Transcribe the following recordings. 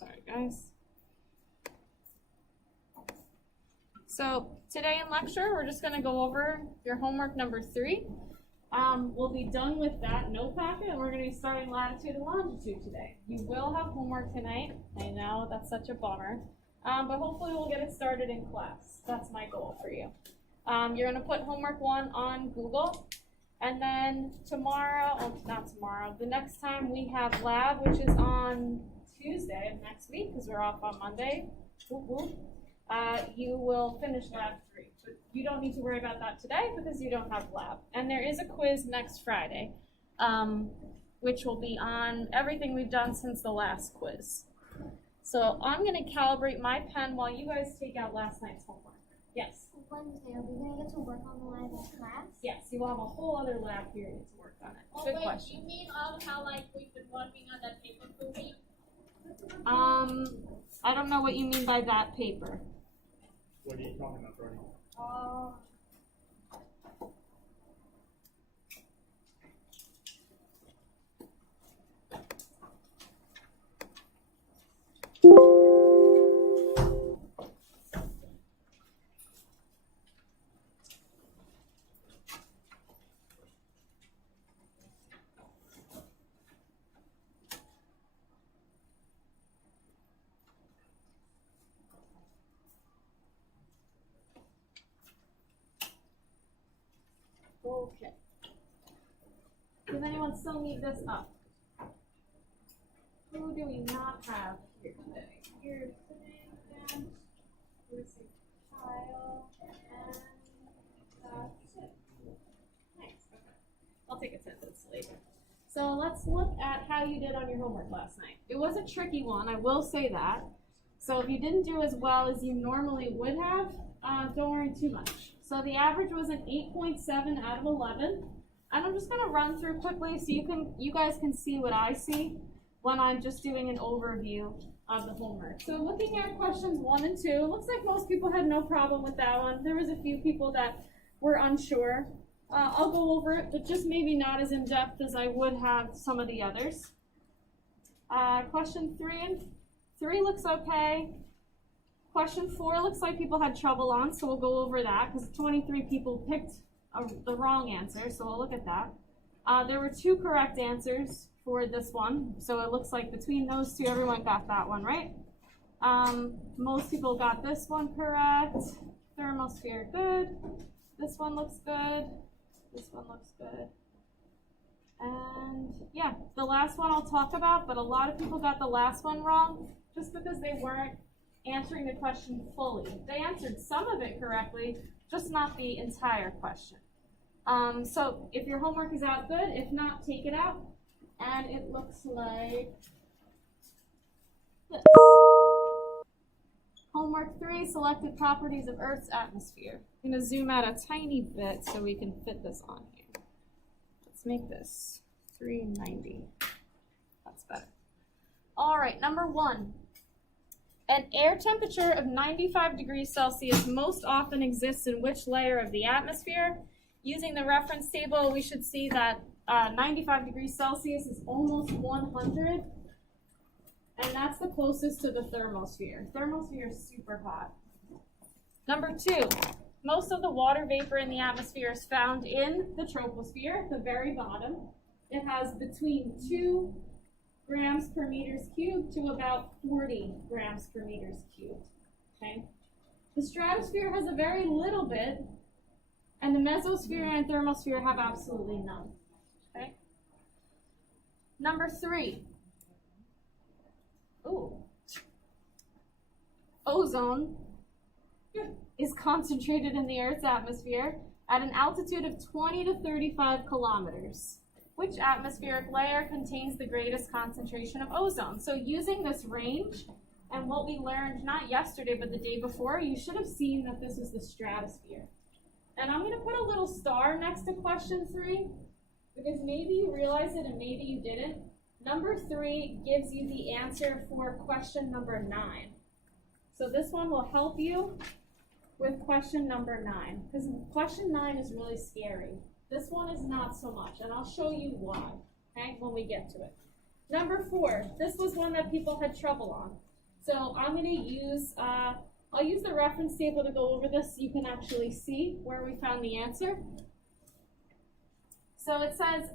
Sorry, guys. So today in lecture, we're just going to go over your homework number 3. We'll be done with that note packet, and we're going to be starting latitude and longitude today. You will have homework tonight. I know, that's such a bummer. But hopefully we'll get it started in class. That's my goal for you. You're going to put homework 1 on Google. And then tomorrow, not tomorrow, the next time we have lab, which is on Tuesday of next week, because we're off on Monday, you will finish lab 3. But you don't need to worry about that today because you don't have lab. And there is a quiz next Friday, which will be on everything we've done since the last quiz. So I'm going to calibrate my pen while you guys take out last night's homework. Yes? Wednesday, are we going to get to work on the lab in class? Yes, you will have a whole other lab period to work on it. Oh, Good wait, question. You mean how like we've been working on that paper proving? I don't know what you mean by that paper. What are you talking about, Brody? Okay. Does anyone still need this up? Who do we not have here today? Here's the name again. Here's the file. And that's it. Nice. Okay. I'll take attendance later. So let's look at how you did on your homework last night. It was a tricky one, I will say that. So if you didn't do as well as you normally would have, don't worry too much. So the average was an 8.7 out of 11. And I'm just going to run through quickly so you guys can see what I see when I'm just doing an overview of the homework. So looking at questions 1 and 2, it looks like most people had no problem with that one. There was a few people that were unsure. I'll go over it, but just maybe not as in-depth as I would have some of the others. Question 3 looks okay. Question 4 looks like people had trouble on, so we'll go over that because 23 people picked the wrong answer, so we'll look at that. There were 2 correct answers for this one, so it looks like between those 2, everyone got that one right. Most people got this one correct. Thermosphere, good. This one looks good. This one looks good. And yeah, the last one I'll talk about, but a lot of people got the last one wrong just because they weren't answering the question fully. They answered some of it correctly, just not the entire question. So if your homework is out, good. If not, take it out. And it looks like this. Homework 3, selected properties of Earth's atmosphere. I'm going to zoom out a tiny bit so we can fit this on here. Let's make this 390. That's better. All right, number 1. An air temperature of 95 degrees Celsius most often exists in which layer of the atmosphere? Using the reference table, we should see that 95 degrees Celsius is almost 100, and that's the closest to the thermosphere. Thermosphere is super hot. Number 2, most of the water vapor in the atmosphere is found in the troposphere, the very bottom. It has between 2 grams per meters cubed to about 40 grams per meters cubed, okay? The stratosphere has a very little bit, and the mesosphere and thermosphere have absolutely none, okay? Number 3. Ozone is concentrated in the Earth's atmosphere at an altitude of 20 to 35 kilometers. Which atmospheric layer contains the greatest concentration of ozone? So using this range and what we learned not yesterday but the day before, you should have seen that this is the stratosphere. And I'm going to put a little star next to question 3 because maybe you realized it and maybe you didn't. Number 3 gives you the answer for question number 9. So this one will help you with question number 9 because question 9 is really scary. This one is not so much, and I'll show you why, okay, when we get to it. Number 4, this was one that people had trouble on. So I'm going to use, I'll use the reference table to go over this so you can actually see where we found the answer. So it says,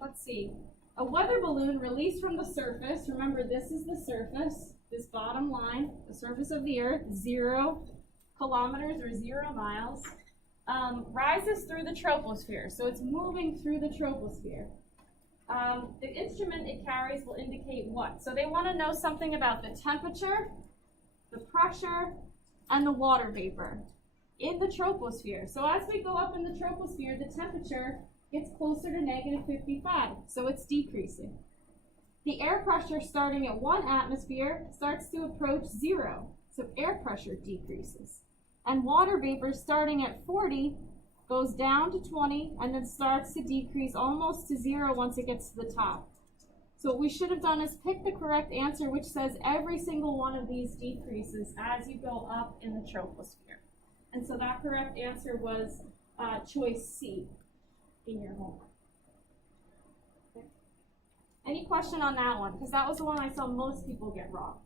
let's see, a weather balloon released from the surface, remember this is the surface, this bottom line, the surface of the earth, 0 kilometers or 0 miles, rises through the troposphere. So it's moving through the troposphere. The instrument it carries will indicate what? So they want to know something about the temperature, the pressure, and the water vapor in the troposphere. So as we go up in the troposphere, the temperature gets closer to -55, so it's decreasing. The air pressure starting at 1 atmosphere starts to approach 0, so air pressure decreases. And water vapor starting at 40 goes down to 20 and then starts to decrease almost to 0 once it gets to the top. So what we should have done is pick the correct answer, which says every single one of these decreases as you go up in the troposphere. And so that correct answer was choice C in your homework. Okay. Any question on that one? Because that was the one I saw most people get wrong.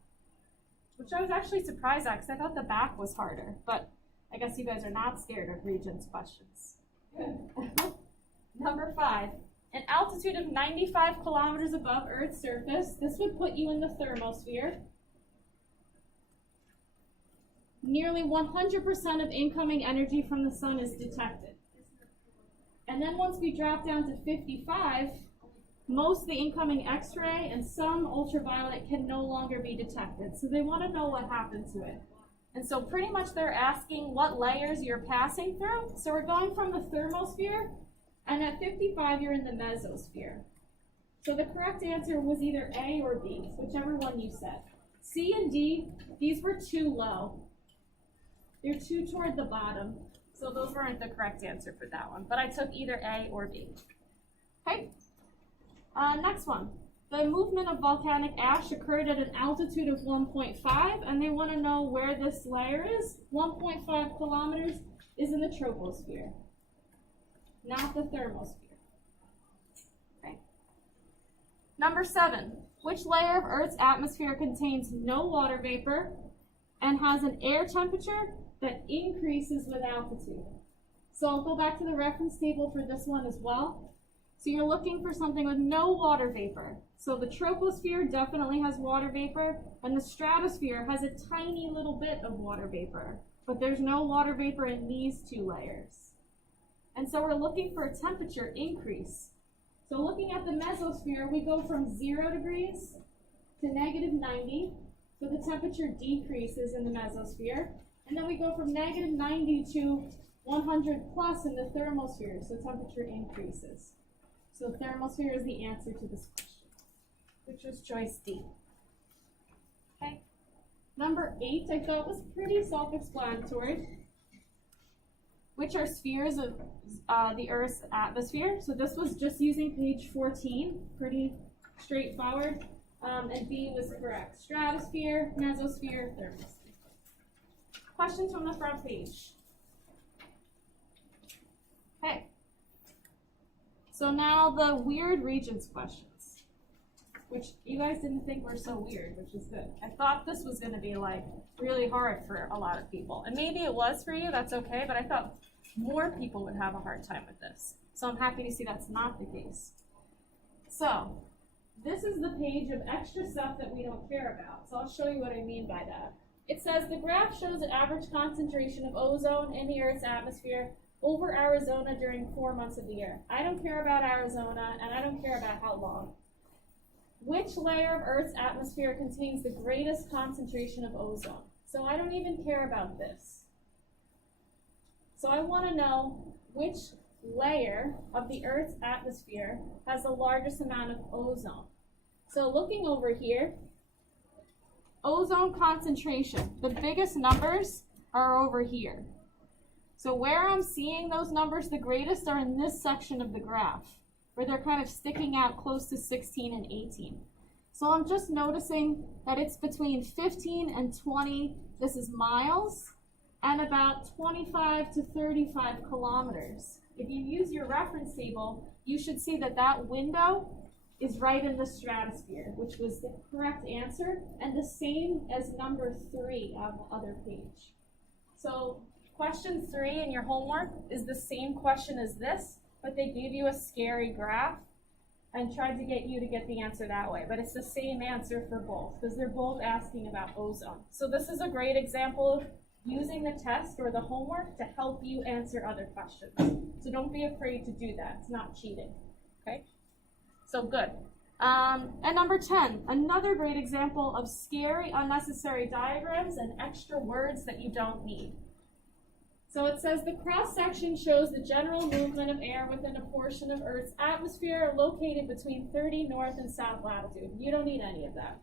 Which I was actually surprised at because I thought the back was harder. But I guess you guys are not scared of Regents questions. Number 5. An altitude of 95 kilometers above Earth's surface, this would put you in the thermosphere. Nearly 100% of incoming energy from the sun is detected. And then once we drop down to 55, most of the incoming X-ray and some ultraviolet can no longer be detected. So they want to know what happened to it. And so pretty much they're asking what layers you're passing through. So we're going from the thermosphere, and at 55 you're in the mesosphere. So the correct answer was either A or B, whichever one you said. C and D, these were too low. They're too toward the bottom. So those weren't the correct answer for that one. But I took either A or B. Okay. Next one. The movement of volcanic ash occurred at an altitude of 1.5, and they want to know where this layer is. 1.5 kilometers is in the troposphere, not the thermosphere. Okay. Number 7. Which layer of Earth's atmosphere contains no water vapor and has an air temperature that increases with altitude? So I'll go back to the reference table for this one as well. So you're looking for something with no water vapor. So the troposphere definitely has water vapor, and the stratosphere has a tiny little bit of water vapor, but there's no water vapor in these 2 layers. And so we're looking for a temperature increase. So looking at the mesosphere, we go from 0 degrees to -90, so the temperature decreases in the mesosphere. And then we go from -90 to 100 plus in the thermosphere, so temperature increases. So thermosphere is the answer to this question, which was choice D. Okay. Number 8, I thought was pretty self-explanatory. Which are spheres of the Earth's atmosphere? So this was just using page 14, pretty straightforward. And B was correct. Stratosphere, mesosphere, thermosphere. Questions from the front page. Okay. So now the weird Regents questions, which you guys didn't think were so weird, which is good. I thought this was going to be like really hard for a lot of people. And maybe it was for you, that's okay, but I thought more people would have a hard time with this. So I'm happy to see that's not the case. So this is the page of extra stuff that we don't care about. So I'll show you what I mean by that. It says the graph shows the average concentration of ozone in the Earth's atmosphere over Arizona during 4 months of the year. I don't care about Arizona, and I don't care about how long. Which layer of Earth's atmosphere contains the greatest concentration of ozone? So I don't even care about this. So I want to know which layer of the Earth's atmosphere has the largest amount of ozone. So looking over here, ozone concentration, the biggest numbers are over here. So where I'm seeing those numbers the greatest are in this section of the graph, where they're kind of sticking out close to 16 and 18. So I'm just noticing that it's between 15 and 20, this is miles, and about 25 to 35 kilometers. If you use your reference table, you should see that that window is right in the stratosphere, which was the correct answer, and the same as number 3 on the other page. So question 3 in your homework is the same question as this, but they gave you a scary graph and tried to get you to get the answer that way. But it's the same answer for both, because they're both asking about ozone. So this is a great example of using the test or the homework to help you answer other questions. So don't be afraid to do that. It's not cheating, okay? So good. And number 10, another great example of scary, unnecessary diagrams and extra words that you don't need. So it says the cross-section shows the general movement of air within a portion of Earth's atmosphere located between 30 north and south latitude. You don't need any of that.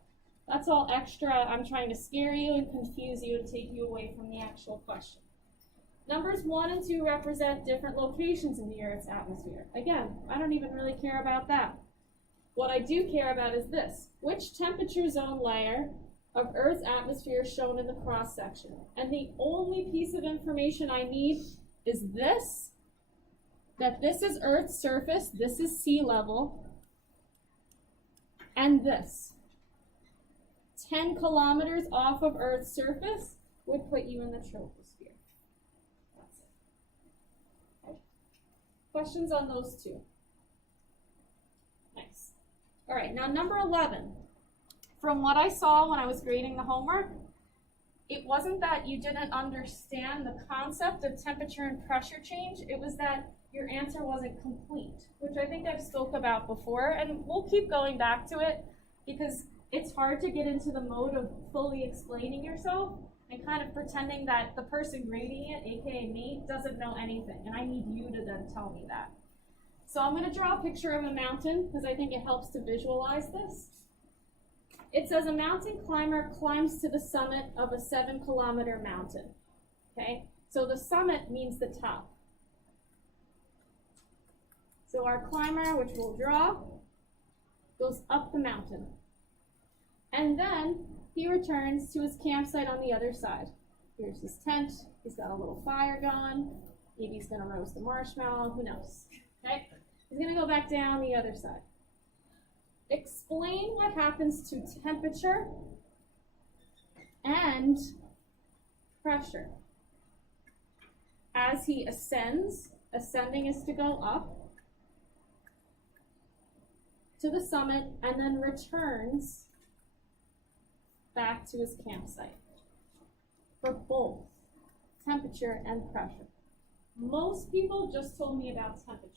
That's all extra. I'm trying to scare you and confuse you and take you away from the actual question. Numbers 1 and 2 represent different locations in the Earth's atmosphere. Again, I don't even really care about that. What I do care about is this. Which temperature zone layer of Earth's atmosphere is shown in the cross-section? And the only piece of information I need is this, that this is Earth's surface, this is sea level, and this. 10 kilometers off of Earth's surface would put you in the troposphere. That's it. Okay. Questions on those two? Nice. All right, now number 11. From what I saw when I was grading the homework, it wasn't that you didn't understand the concept of temperature and pressure change, it was that your answer wasn't complete, which I think I've spoke about before, and we'll keep going back to it because it's hard to get into the mode of fully explaining yourself and kind of pretending that the person grading it, aka me, doesn't know anything, and I need you to then tell me that. So I'm going to draw a picture of a mountain because I think it helps to visualize this. It says a mountain climber climbs to the summit of a 7-kilometer mountain. Okay, so the summit means the top. So our climber, which we'll draw, goes up the mountain. And then he returns to his campsite on the other side. Here's his tent. He's got a little fire going. Maybe he's going to roast a marshmallow. Who knows? Okay, he's going to go back down the other side. Explain what happens to temperature and pressure. As he ascends, ascending is to go up to the summit and then returns back to his campsite for both temperature and pressure. Most people just told me about temperature.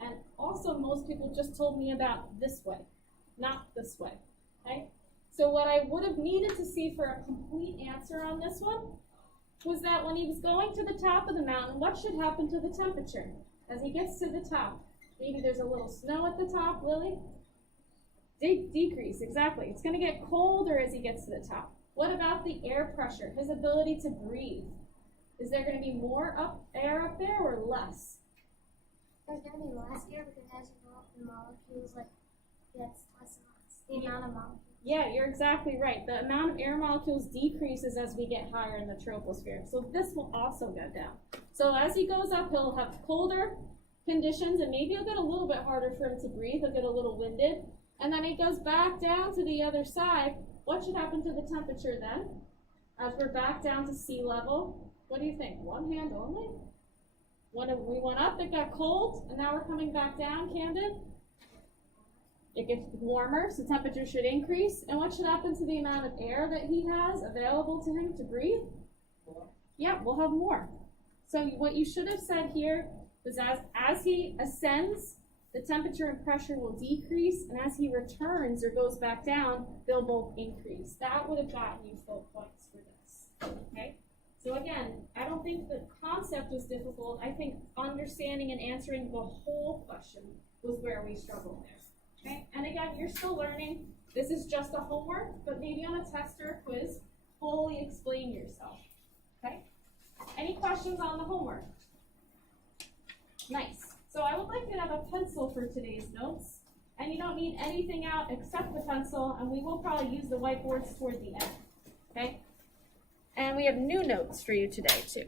And also most people just told me about this way, not this way, okay? So what I would have needed to see for a complete answer on this one was that when he was going to the top of the mountain, what should happen to the temperature as he gets to the top? Maybe there's a little snow at the top, Lily? Decrease, exactly. It's going to get colder as he gets to the top. What about the air pressure, his ability to breathe? Is there going to be more air up there or less? There's going to be less here because as you go up the molecules, gets less and less. The amount of molecules. Yeah, you're exactly right. The amount of air molecules decreases as we get higher in the troposphere. So this will also go down. So as he goes up, he'll have colder conditions, and maybe it'll get a little bit harder for him to breathe. He'll get a little winded. And then he goes back down to the other side. What should happen to the temperature then? As we're back down to sea level, what do you think? One hand only? When we went up, it got cold, and now we're coming back down, Camden. It gets warmer, so temperature should increase. And what should happen to the amount of air that he has available to him to breathe? Yeah, we'll have more. So what you should have said here was as he ascends, the temperature and pressure will decrease, and as he returns or goes back down, they'll both increase. That would have gotten you full points for this, okay? So again, I don't think the concept was difficult. I think understanding and answering the whole question was where we struggled there, okay? And again, you're still learning. This is just a homework, but maybe on a test or a quiz, fully explain yourself, okay? Any questions on the homework? Nice. So I would like you to have a pencil for today's notes, and you don't need anything out except the pencil, and we will probably use the whiteboards toward the end, okay? And we have new notes for you today, too.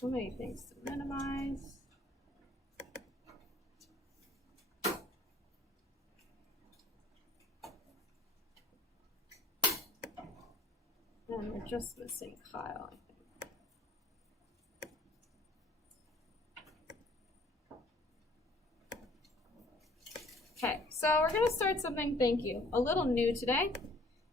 So many things to minimize. And we're just missing Kyle, I think. Okay, so we're gonna start something, thank you, a little new today.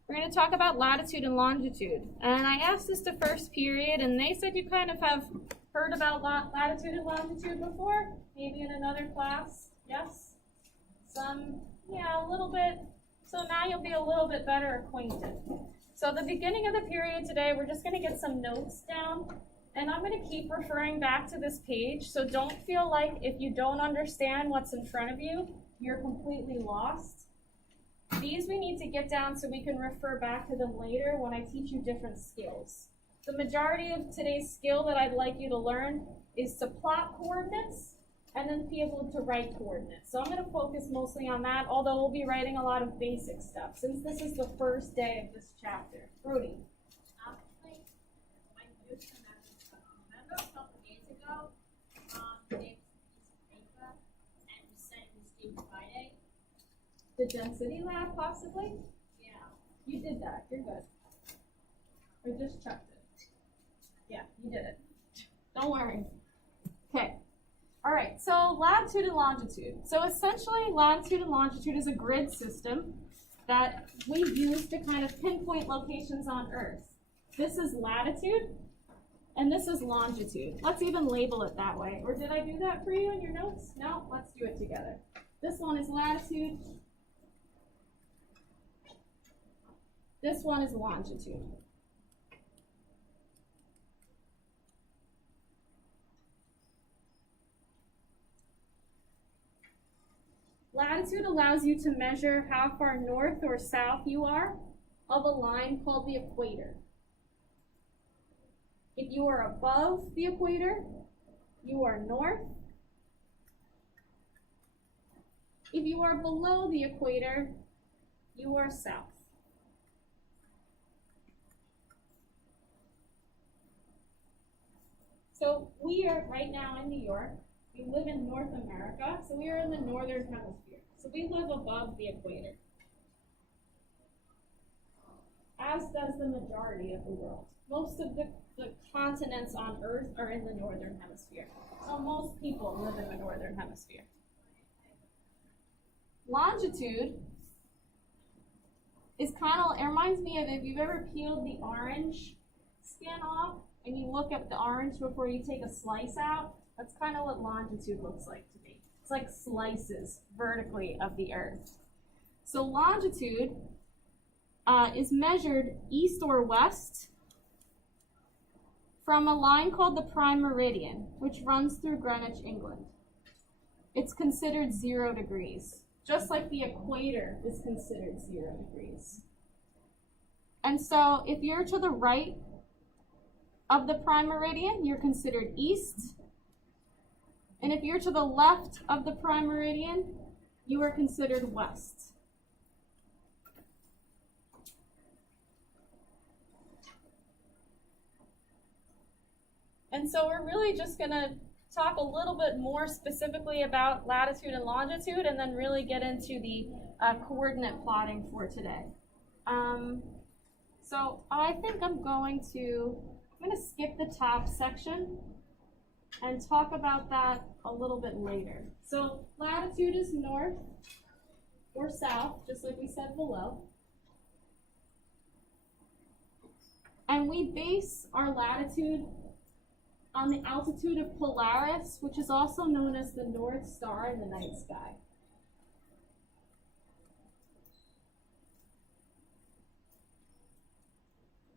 We're gonna talk about latitude and longitude. And I asked this to first period, and they said you kind of have heard about latitude and longitude before, maybe in another class, yes? Some, yeah, a little bit. So now you'll be a little bit better acquainted. So the beginning of the period today, we're just gonna get some notes down, and I'm gonna keep referring back to this page, so don't feel like if you don't understand what's in front of you, you're completely lost. These we need to get down so we can refer back to them later when I teach you different skills. The majority of today's skill that I'd like you to learn is to plot coordinates and then be able to write coordinates. So I'm going to focus mostly on that, although we'll be writing a lot of basic stuff since this is the first day of this chapter. Brody. Actually, my new semester, remember a couple days ago, they had a piece of paper and we said it was due Friday? The density lab, possibly? Yeah. You did that. You're good. I just checked it. Yeah, you did it. Don't worry. Okay. All right, so latitude and longitude. So essentially, latitude and longitude is a grid system that we use to kind of pinpoint locations on Earth. This is latitude, and this is longitude. Let's even label it that way. Or did I do that for you in your notes? No? Let's do it together. This one is latitude. This one is longitude. Latitude allows you to measure how far north or south you are of a line called the equator. If you are above the equator, you are north. If you are below the equator, you are south. So we are right now in New York. We live in North America, so we are in the northern hemisphere. So we live above the equator, as does the majority of the world. Most of the continents on Earth are in the northern hemisphere. So most people live in the northern hemisphere. Longitude is kind of, it reminds me of if you've ever peeled the orange skin off and you look at the orange before you take a slice out. That's kind of what longitude looks like to me. It's like slices vertically of the Earth. So longitude is measured east or west from a line called the prime meridian, which runs through Greenwich, England. It's considered 0 degrees, just like the equator is considered 0 degrees. And so if you're to the right of the prime meridian, you're considered east. And if you're to the left of the prime meridian, you are considered west. And so we're really just going to talk a little bit more specifically about latitude and longitude and then really get into the coordinate plotting for today. So I think I'm going to skip the top section and talk about that a little bit later. So latitude is north or south, just like we said below. And we base our latitude on the altitude of Polaris, which is also known as the North Star in the night sky.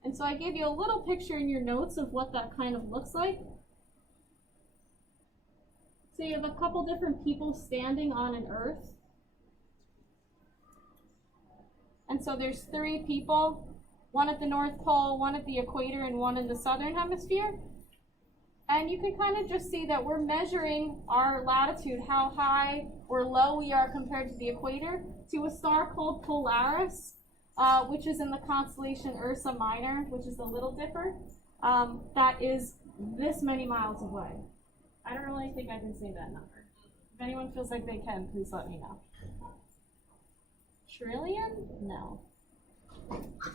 And so I gave you a little picture in your notes of what that kind of looks like. So you have a couple different people standing on an Earth. And so there's 3 people, one at the North Pole, one at the equator, and one in the southern hemisphere. And you can kind of just see that we're measuring our latitude, how high or low we are compared to the equator, to a star called Polaris, which is in the constellation Ursa Minor, which is a little Dipper. That is this many miles away. I don't really think I can say that number. If anyone feels like they can, please let me know. Trillion? No.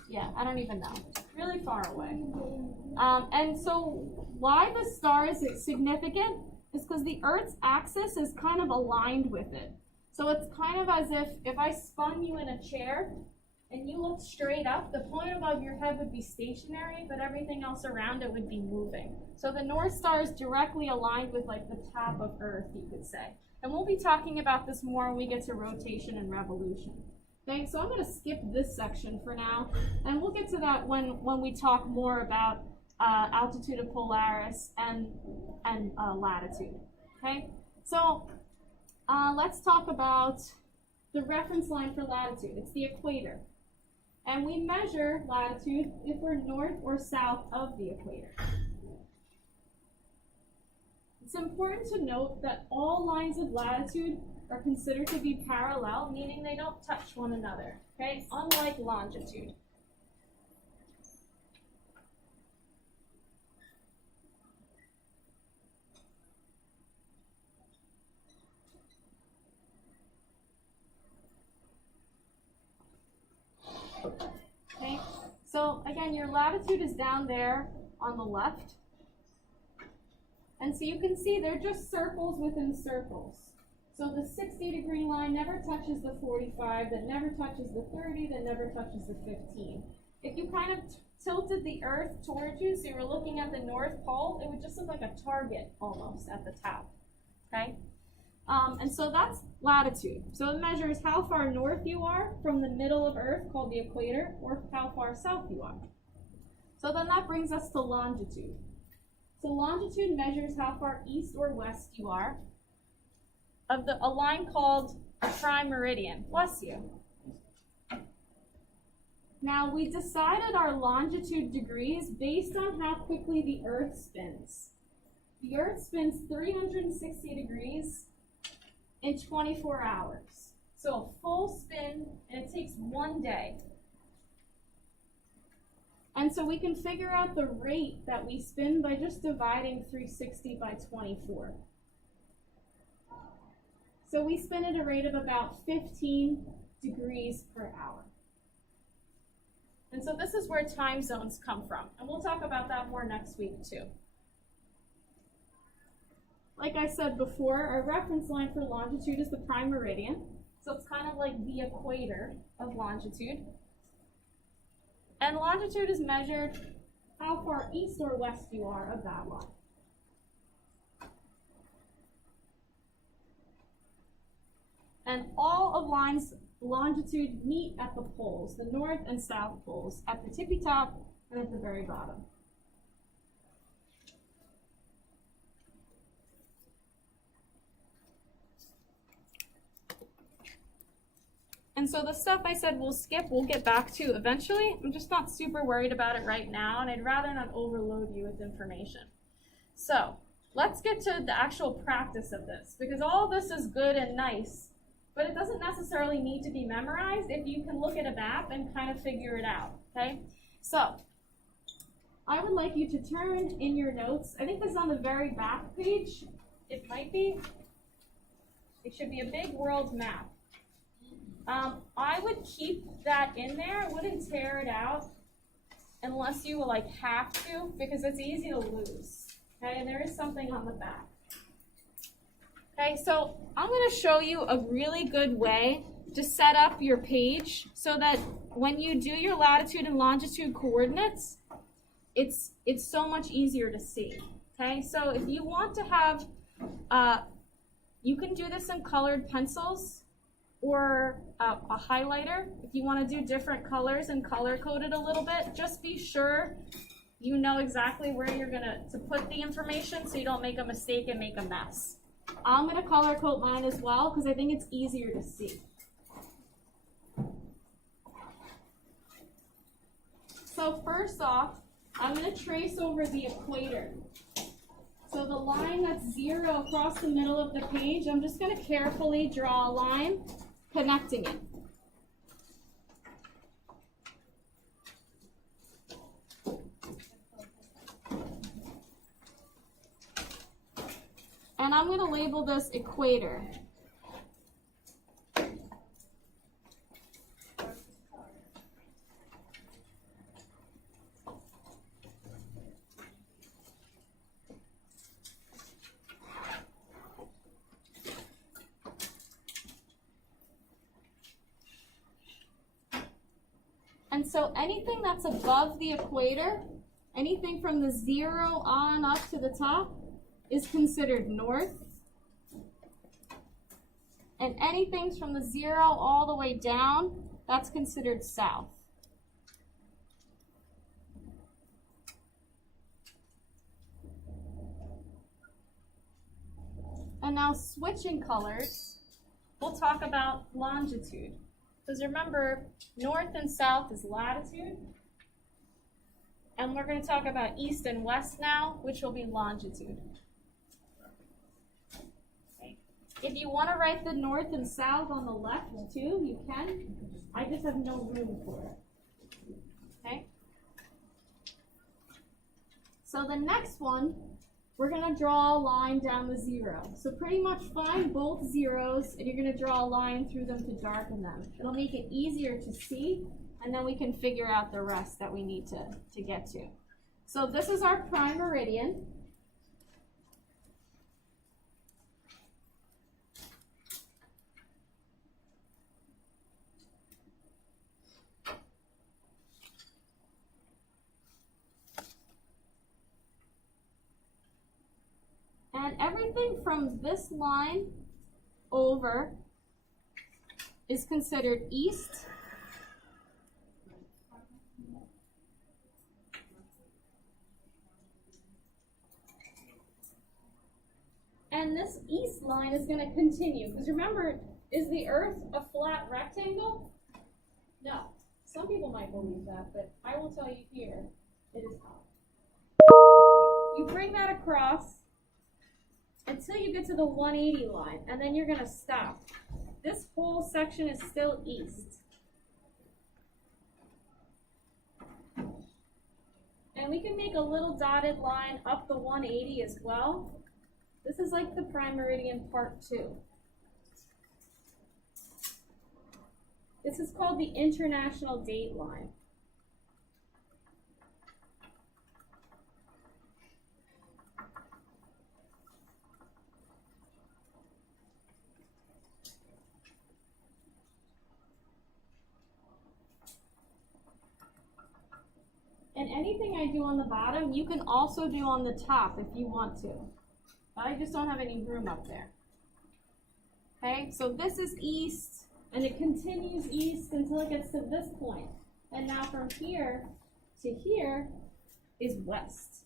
Yeah, I don't even know. Really far away. And so why the star is significant is because the Earth's axis is kind of aligned with it. So it's kind of as if I spun you in a chair and you look straight up, the point above your head would be stationary, but everything else around it would be moving. So the North Star is directly aligned with like the top of Earth, you could say. And we'll be talking about this more when we get to rotation and revolution. Okay, so I'm going to skip this section for now, and we'll get to that when we talk more about altitude of Polaris and latitude. Okay, so let's talk about the reference line for latitude. It's the equator. And we measure latitude if we're north or south of the equator. It's important to note that all lines of latitude are considered to be parallel, meaning they don't touch one another, okay? Unlike longitude. Okay, so again, your latitude is down there on the left. And so you can see they're just circles within circles. So the 60-degree line never touches the 45, that never touches the 30, that never touches the 15. If you kind of tilted the Earth towards you, so you were looking at the North Pole, it would just look like a target almost at the top, okay? And so that's latitude. So it measures how far north you are from the middle of Earth, called the equator, or how far south you are. So then that brings us to longitude. So longitude measures how far east or west you are of a line called a prime meridian. Bless you. Now we decided our longitude degrees based on how quickly the Earth spins. The Earth spins 360 degrees in 24 hours. So a full spin, and it takes 1 day. And so we can figure out the rate that we spin by just dividing 360 by 24. So we spin at a rate of about 15 degrees per hour. And so this is where time zones come from. And we'll talk about that more next week too. Like I said before, our reference line for longitude is the prime meridian. So it's kind of like the equator of longitude. And longitude is measured how far east or west you are of that line. And all of lines longitude meet at the poles, the north and south poles, at the tippy top and at the very bottom. And so the stuff I said we'll skip, we'll get back to eventually. I'm just not super worried about it right now, and I'd rather not overload you with information. So let's get to the actual practice of this, because all this is good and nice, but it doesn't necessarily need to be memorized if you can look at a map and kind of figure it out, okay? So I would like you to turn in your notes. I think this is on the very back page. It might be. It should be a big world map. I would keep that in there. I wouldn't tear it out unless you like have to, because it's easy to lose. Okay, and there is something on the back. Okay, so I'm going to show you a really good way to set up your page so that when you do your latitude and longitude coordinates, it's so much easier to see. Okay, so if you want to have, you can do this in colored pencils or a highlighter. If you want to do different colors and color code it a little bit, just be sure you know exactly where you're going to put the information so you don't make a mistake and make a mess. I'm going to color code mine as well because I think it's easier to see. So first off, I'm going to trace over the equator. So the line that's 0 across the middle of the page, I'm just going to carefully draw a line connecting it. and I'm going to label this equator. And so anything that's above the equator, anything from the 0 on up to the top, is considered north. And anything from the 0 all the way down, that's considered south. And now switching colors, we'll talk about longitude. Because remember, north and south is latitude. And we're going to talk about east and west now, which will be longitude. Okay. If you want to write the north and south on the left too, you can. I just have no room for it. Okay? So the next one, we're going to draw a line down the 0. So pretty much find both zeros, and you're going to draw a line through them to darken them. It'll make it easier to see, and then we can figure out the rest that we need to get to. So this is our prime meridian. And everything from this line over is considered east. And this east line is going to continue. Because remember, is the Earth a flat rectangle? No. Some people might believe that, but I will tell you here, it is not. You bring that across until you get to the 180 line, and then you're going to stop. This whole section is still east. And we can make a little dotted line up the 180 as well. This is like the prime meridian part 2. This is called the international date line. And anything I do on the bottom, you can also do on the top if you want to. But I just don't have any room up there. Okay, so this is east, and it continues east until it gets to this point. And now from here to here is west.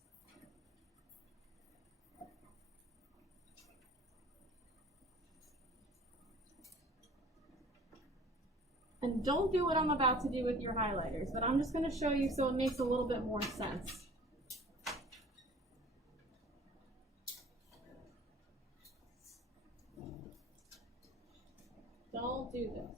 And don't do what I'm about to do with your highlighters, but I'm just going to show you so it makes a little bit more sense. Don't do this.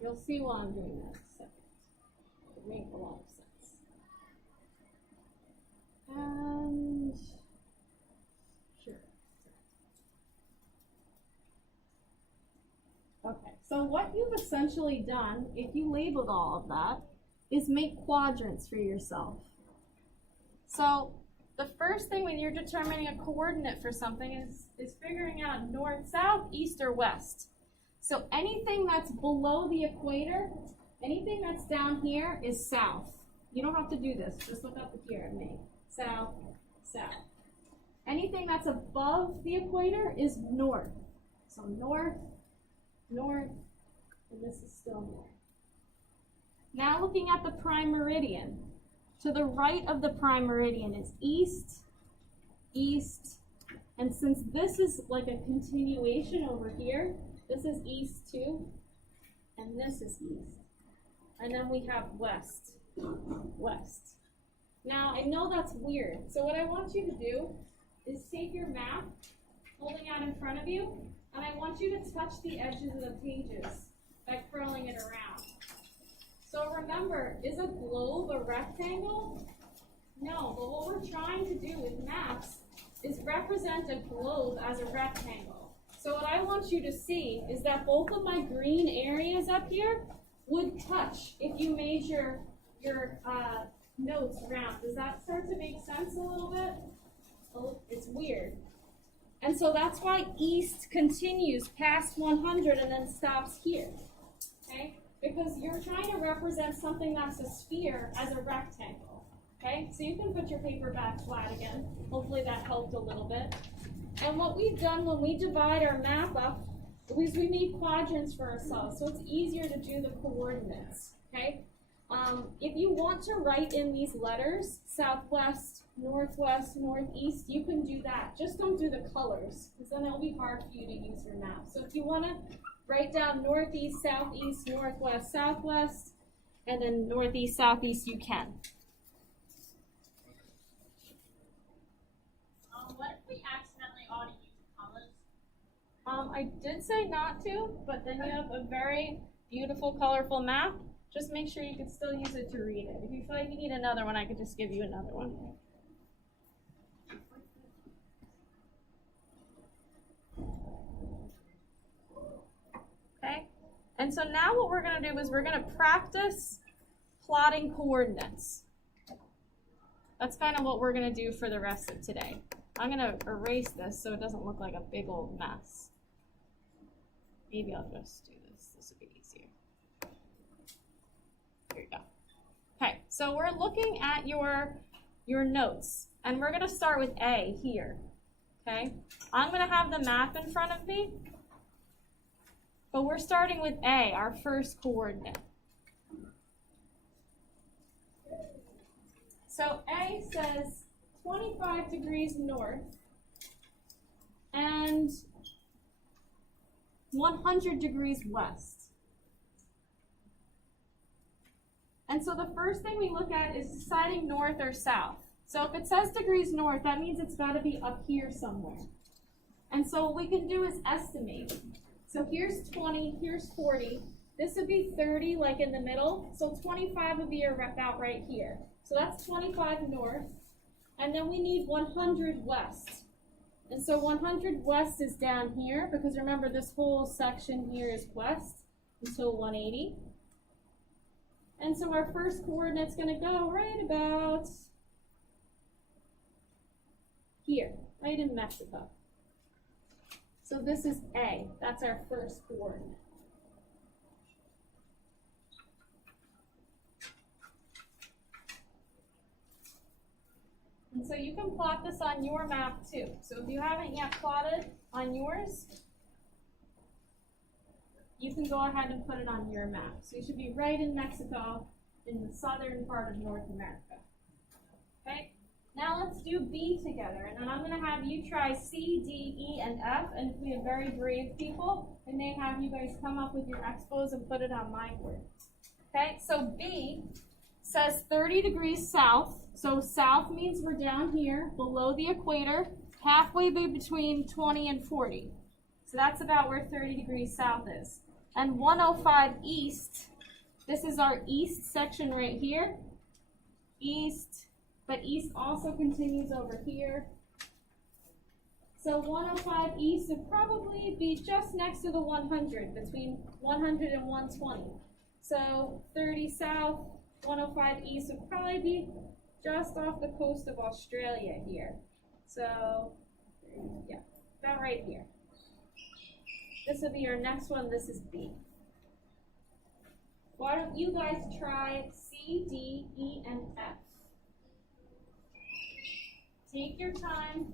You'll see why I'm doing that in a second. It makes a lot of sense. And sure. Okay, so what you've essentially done, if you labeled all of that, is make quadrants for yourself. So the first thing when you're determining a coordinate for something is figuring out north, south, east, or west. So anything that's below the equator, anything that's down here is south. You don't have to do this, just look up here at me. South, south. Anything that's above the equator is north. So north, north, and this is still north. Now looking at the prime meridian. To the right of the prime meridian is east, east, and since this is like a continuation over here, this is east too, and this is east. and then we have west, west. Now, I know that's weird, so what I want you to do is take your map, holding out in front of you, and I want you to touch the edges of the pages by curling it around. So remember, is a globe a rectangle? No, but what we're trying to do with maps is represent a globe as a rectangle. So what I want you to see is that both of my green areas up here would touch if you made your notes round. Does that start to make sense a little bit? Oh, it's weird. And so that's why east continues past 100 and then stops here, okay? Because you're trying to represent something that's a sphere as a rectangle, okay? So you can put your paper back flat again. Hopefully that helped a little bit. And what we've done when we divide our map up is we make quadrants for ourselves, so it's easier to do the coordinates, okay? If you want to write in these letters, southwest, northwest, northeast, you can do that. Just don't do the colors, because then it'll be hard for you to use your map. So if you want to write down northeast, southeast, northwest, southwest, and then northeast, southeast, you can. What if we accidentally already use colors? I did say not to, but then you have a very beautiful, colorful map. Just make sure you can still use it to read it. If you feel like you need another one, I could just give you another one. Okay? And so now what we're going to do is we're going to practice plotting coordinates. That's kind of what we're going to do for the rest of today. I'm going to erase this so it doesn't look like a big old mess. Maybe I'll just do this. This would be easier. Here you go. Okay, so we're looking at your notes, and we're going to start with A here. Okay, I'm going to have the map in front of me, but we're starting with A, our first coordinate. So A says 25 degrees north and 100 degrees west. And so the first thing we look at is deciding north or south. So if it says degrees north, that means it's got to be up here somewhere. And so what we can do is estimate. So here's 20, here's 40. This would be 30, like in the middle. So 25 would be about right here. So that's 25 north. And then we need 100 west. And so 100 west is down here, because remember this whole section here is west until 180. And so our first coordinate's going to go right about here, right in Mexico. So this is A. That's our first coordinate. And so you can plot this on your map too. So if you haven't yet plotted on yours, you can go ahead and put it on your map. So you should be right in Mexico, in the southern part of North America. Okay? Now let's do B together. And then I'm going to have you try C, D, E, and F. And if we have very brave people, I may have you guys come up with your expos and put it on my board. Okay? So B says 30 degrees south. So south means we're down here, below the equator, halfway between 20 and 40. So that's about where 30 degrees south is. And 105 east, this is our east section right here. East, but east also continues over here. So 105 east would probably be just next to the 100, between 100 and 120. So 30 south, 105 east would probably be just off the coast of Australia here. So, yeah, about right here. This will be our next one. This is B. Why don't you guys try C, D, E, and F? Take your time.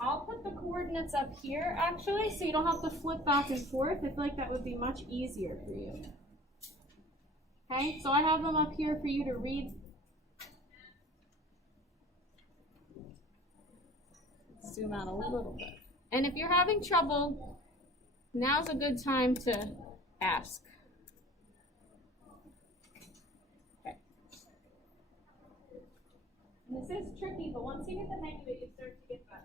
I'll put the coordinates up here, actually, so you don't have to flip back and forth. I feel like that would be much easier for you. Okay, so I have them up here for you to read. Zoom out a little bit. And if you're having trouble, now's a good time to ask. This is tricky, but once you get the hang of it, you start to get better.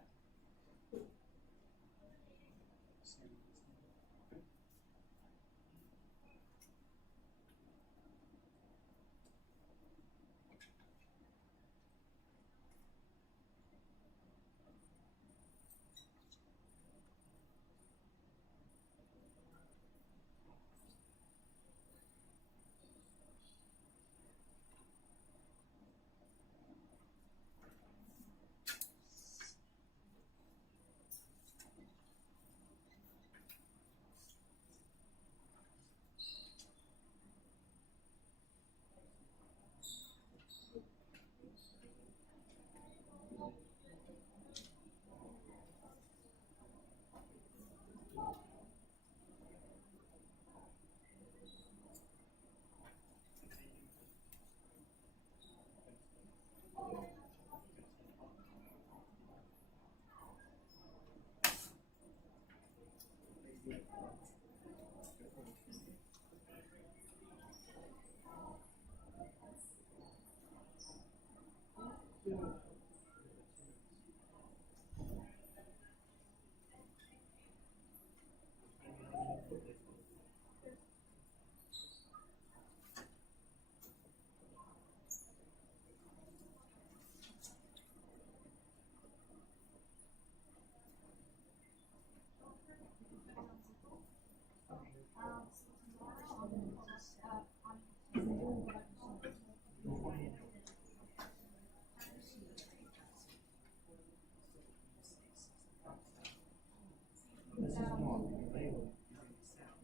This is normal, label, using the sound.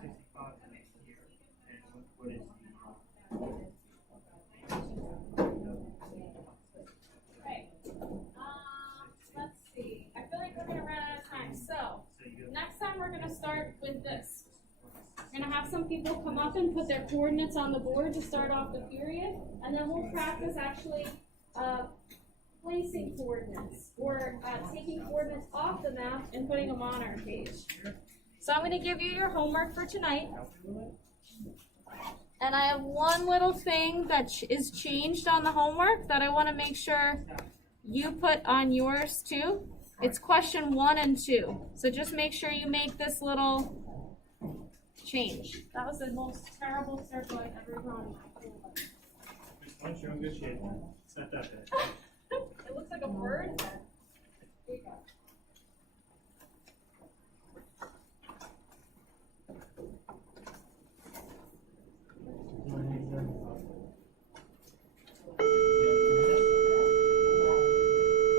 65 the next year, and what is Okay. Let's see. I feel like we're gonna run out of time. So next time we're gonna start with this. We're gonna have some people come up and put their coordinates on the board to start off the period, and then we'll practice actually placing coordinates or taking coordinates off the map and putting them on our page. So I'm gonna give you your homework for tonight. And I have one little thing that is changed on the homework that I wanna make sure you put on yours too. It's question 1 and 2. So just make sure you make this little change. That was the most terrible circle I've ever drawn. Once you're in good shape, it's not that bad. It looks like a bird. There you go.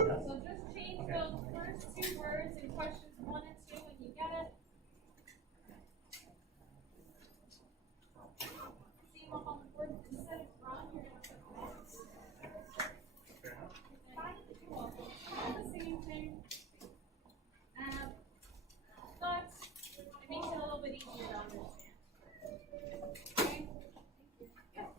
So just change those first 2 words in questions 1 and 2 when you get it. See them up on the board. Instead of run, you're going to put this. Fair enough. The same thing. But it makes it a little bit easier to understand. Okay? Yep.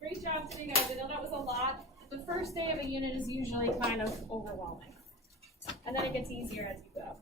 Great job today, guys. I know that was a lot. The first day of a unit is usually kind of overwhelming. And then it gets easier as you go.